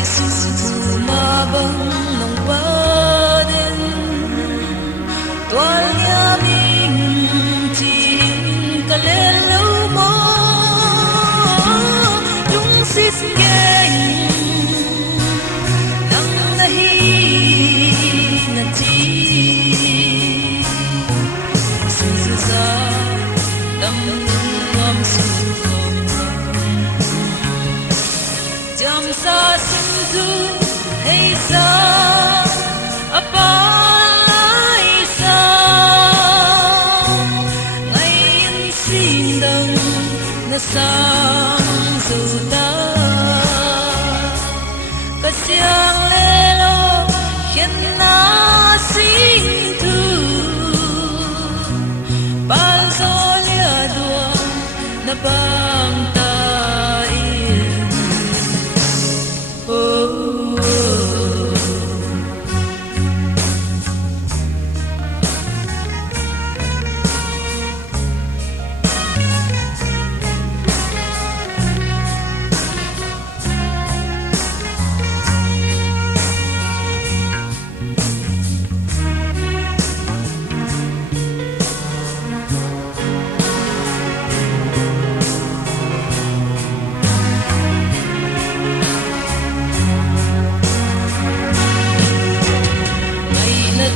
Tumabang ng baden Tuwal yaming tiing kalelaw mo Yung sisgeng nang nahinati Sa damdam sumam Jam sa sintu hay sa apay sa ngayon sindang nasang suda kasyang lelo yan na sintu palsolyadwa na bangtain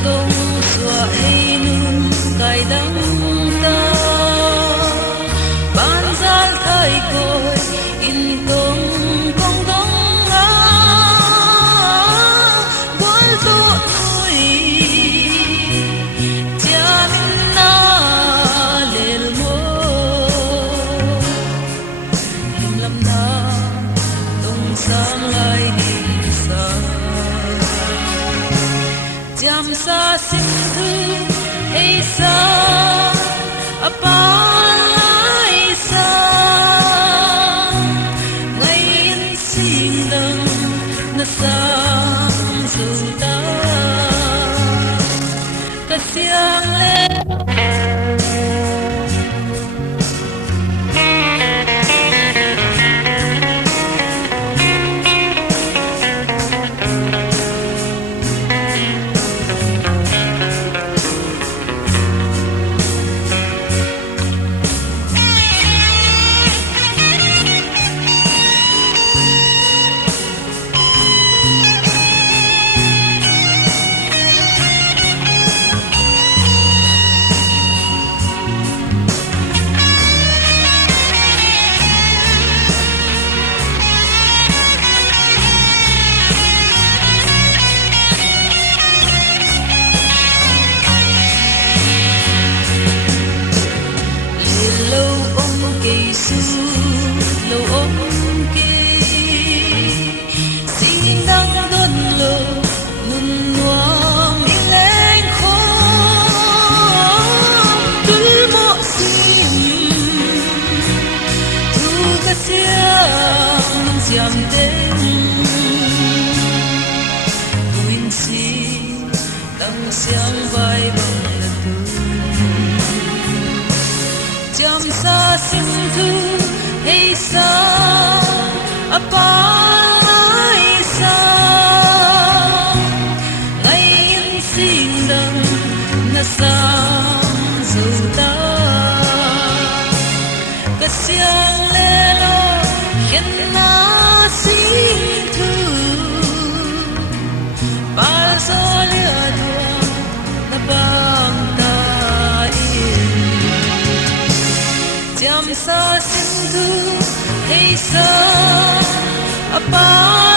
Kung suahay nun kay dangta Bansal kay ko'y intong kong donga Waldo nu'y tiyamin na lel mo Himlam na tong sangay nisa Jam sa sintu ay sa apay sa ngayon sindang nasang suda kasyang lâu ôm kê xin đang đón lô nung nuông đi lên khó đul mọ sim thu ca xiang xiang tên quên si đang xiang vai bằng là tu jam sa sintu hay sa apay sa ngayon sindang nasang suda kasyang lelo yan na sintu palsolyadwa na bangtain Jam sa sintu hay sa apay